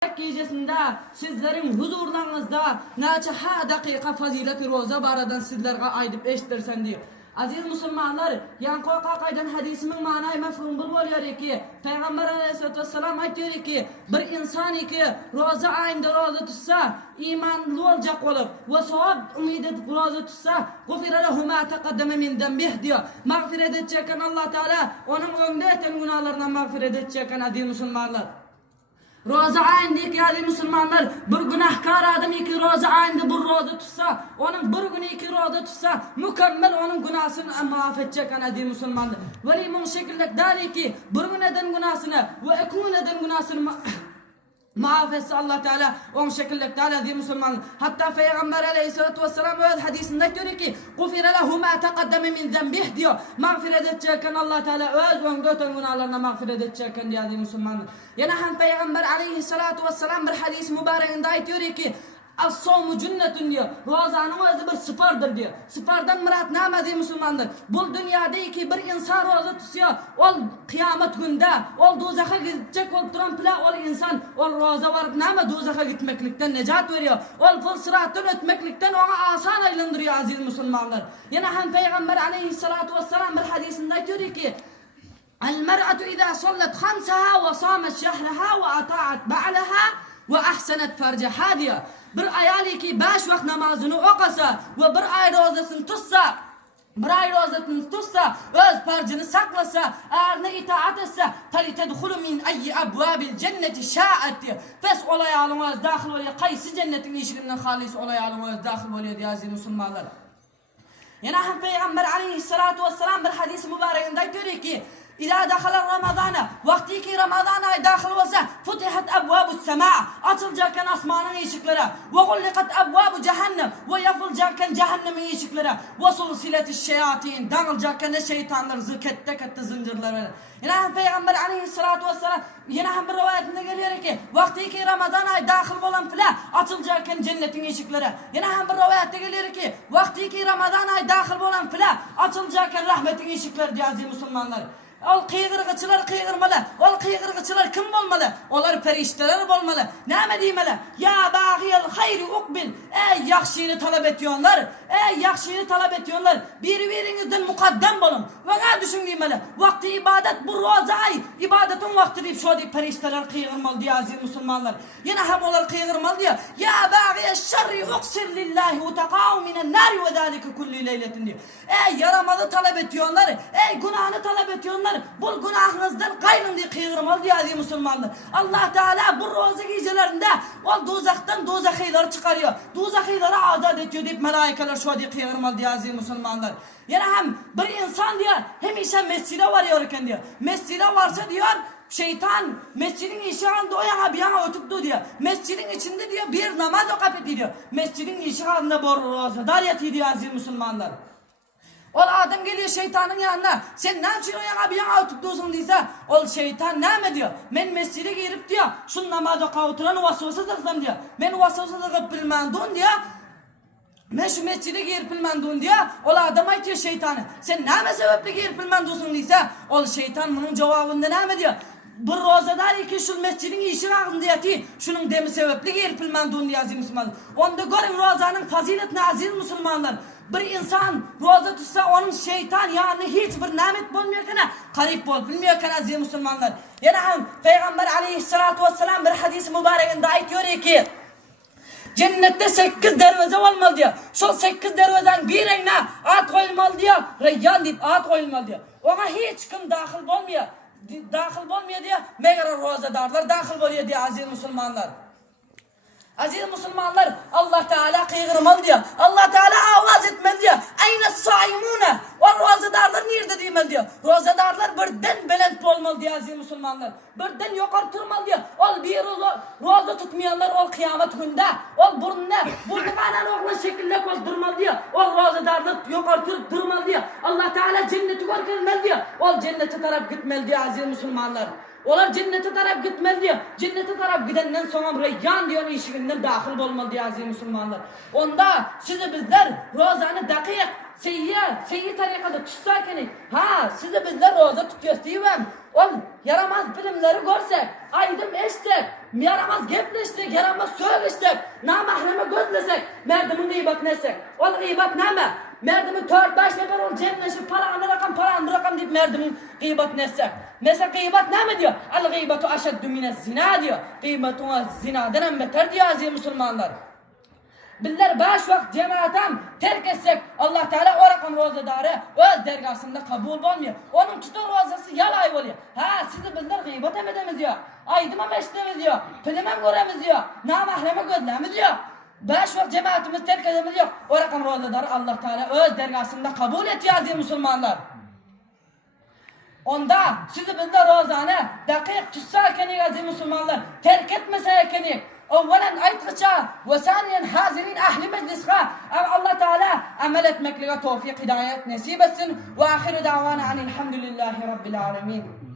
Gecesinde sizlerin huzurlarınızda neçe dakika fazileti roza baradan sizlerge aydıp eşittirsen diyor. Aziz Müslümanlar, yankı kakaydan hadisimin manayı mefhum buluyor ki Peygamber aleyhissalatu vesselam aytıyor ki bir insan ki roza ayında roza tutsa imanlı olacak olup ve sevap ümid edip roza tutsa gufira lehu ma taqaddama min dembih diyor. Mağfiret edecekken Allah Teala onun önde eten günahlarından mağfiret edecekken aziz Müslümanlar. Roza ayındaki aziz Müslümanlar bir günahkar adam iki roza ayında bir roza tutsa onun bir günü iki roza tutsa mükemmel onun günahını mahvedecek aziz Müslümanlar. Veli mun şekilde der ki bir güneden günahını ve iki güneden günahını mağfiretse Allah Teala on şekilde der aziz Müslümanlar. Hatta Peygamber aleyhissalatu vesselam öz hadisinde diyor ki gufira lehu ma taqaddama min zembih diyor. Mağfiret edecekken Allah Teala öz önde öten günahlarına mağfiret edecekken diyor aziz Müslümanlar. Yine hem Peygamber aleyhissalatu vesselam bir hadis mübarekinde diyor ki as-savmu cünnetun diyor. Rozanın özü bir sıpardır diyor. Sıpardan murat ne aziz Müslümanlar? Bu dünyada iki bir insan roza tutuyor. Ol kıyamet günde ol dozaha gidecek oturan pila ol insan ol roza varıp ne dozaha gitmeklikten necat veriyor. Ol fıl sırattan ötmeklikten ona asan aylandırıyor aziz Müslümanlar. Yine hem Peygamber aleyhissalatu vesselam bir hadisinde diyor ki المرأة إذا صلت خمسها وصامت شهرها وأطاعت بعلها وأحسنت فرجها diyor. Bir ayali ki 5 vakit namazını okasa ve bir ay rozasını tutsa, öz farcını saklasa, eğer itaat etse, فَلِتَدْخُلُ مِنْ اَيِّ اَبْوَابِ الْجَنَّةِ شَاءَتْ diyor. Fes olay alınmaz, dahil oluyor. Kaysi cennetin işinden halis olay alınmaz, dahil oluyor diye aziz Müslümanlar. Yine hem Peygamber aleyhissalatu vesselam bir hadis mübarekinde diyor ki İlâ dakhala Ramazana vakti ki Ramazan ayı dahil olsa futihat ebvâbu semâ açılacakken asmanın ışıkları ve gullikat ebvâbu cehennem ve yapılacakken cehennemin ışıkları ve sulsileti şeyatin dağılacakken de şeytanlar kette zincirleri. Yine hem Peygamber aleyhissalatu vesselam yine hem bir rivayetinde geliyor ki vakti ki Ramazan ayı dahil olan fila açılacakken cennetin ışıkları. Yine hem bir rivayette geliyor ki vakti ki Ramazan ayı dahil olan fila açılacakken rahmetin ışıkları diye aziz Müslümanlar. Ol kıygırgıçılar kıygırmalı. Ol kıygırgıçılar kim olmalı? Onlar perişteler olmalı. Ne demeli? Ya bağıyel hayri ukbil. Ey yakşini talep ediyorlar. Ey yakşini talep ediyorlar. Birbirinizden mukaddem olun. Ve ne düşün demeli? Vakti ibadet bu rozay. İbadetin vakti deyip şu deyip perişteler kıygırmalı diye aziz Müslümanlar. Yine hem onlar kıygırmalı diye. Ya bağıyel şerri uksir lillahi utakâhu minen nâri ve zâlike kulli leyletin diyor. Ey yaramazı talep ediyorlar. Ey günahını talep ediyorlar. Bu günahınızdan kaynın diye kıygırmalı diye aziz Müslümanlar. Allah Teala bu roza gecelerinde o dozaktan dozakıyları çıkarıyor. Dozakıyları azat ediyor deyip melaikeler şu diye kıygırmalı diye aziz Müslümanlar. Yani hem bir insan diyor hem işe mescide varıyorken diyor. Mescide varsa diyor şeytan mescidin işığında o yana bir yana ötüp diyor. Mescidin içinde diyor bir namaz okuyup diyor. Mescidin işığında bu roza dar yatıyor diyor aziz Müslümanlar. Ol adam geliyor şeytanın yanına. Sen ne için o yana bir yana oturup dursun diyse. Ol şeytan ne diyor? Ben mescide girip diyor. Şu namazı kavuturan vasvası tıksam diyor. Ben vasvası tıkıp bilmendun diyor. Ben şu mescide girip bilmendun diyor. Ol adam aytıyor şeytanı. Sen ne sebeple girip bilmendunsun diyse. Ol şeytan bunun cevabında ne diyor? Bir rozadar ki şu mescidin işi ağzında yatıyor. Şunun demi sebeple girip bilmendun diyor aziz Müslümanlar. Onda görün rozanın faziletini aziz Müslümanlar. Bir insan roza tutsa onun şeytan yani hiçbir nimet bulmuyorken karip bol bilmiyorken aziz Müslümanlar. Yani Peygamber aleyhissalatu vesselam bir hadis mübarekinde aytıyor ki cennette 8 derveze olmalı diyor. Şu 8 derveden birine at koyulmalı diyor. Reyyan deyip at koyulmalı diyor. Ona hiç kim dahil olmuyor. Dahil olmuyor diyor. Meğer rozadarlar dahil oluyor diyor aziz Müslümanlar. Aziz Müslümanlar Allah Teala kıygırmalı diyor. Allah Teala avaz etmeli diyor. Ayne saimune. O rozadarlar nerede demeli diyor. Rozadarlar birden belent olmalı diyor aziz Müslümanlar. Birden yukarı durmalı diyor. Ol bir roza tutmayanlar ol kıyamet günde. Ol burnu kanan oğlan şekilde durmalı diyor. Ol rozadarlar yukarı durmalı diyor. Allah Teala cenneti görmeli diyor. Ol cennete taraf gitmeli diyor aziz Müslümanlar. Onlar cennete taraf gitmeli diyor. Cennete taraf gidenden sonra Reyyan diyor işiğinden dahil olmalı diyor aziz Müslümanlar. Onda sizi bizler rozanı dakik seyyi tarikada tutsak eni. Ha, sizi bizler roza tutuyoruz diyorum. Ol yaramaz bilimleri görsek, aydım eşsek, yaramaz gepleşsek, yaramaz söylesek, namahreme gözlesek, merdimin gıybat nesek. Ol gıybat neme? Merdimin 4-5 nefer ol cemleşip paranı rakam deyip merdimin gıybat nesek. Mesela gıybat neme diyor? Al gıybatu aşeddu mine zina diyor. Gıybatu zinadan en beter diyor aziz Müslümanlar. Bizler baş vakt cemaatam terk etsek Allah Teala o rakam rozadarı öz dergasında kabul olmuyor. Onun tutan rozası yalay oluyor. Ha sizi bizler gıybat emedemiz diyor. Aydıma meştemiz diyor. Filmen göremiz diyor. Namahreme gözlemiz diyor. Baş vakt cemaatimiz terk edemiz diyor. O rakam rozadarı Allah Teala öz dergasında kabul ediyor aziz Müslümanlar. Onda sizi bizler rozanı dakik tutsa kenik aziz Müslümanlar terk etmese kenik. أولاً أيتغشا وثانياً حاضرين أهل مجلسها الله تعالى عملت مكلغة توفيق هداية نسيب السن وآخر دعوانا عن الحمد لله رب العالمين.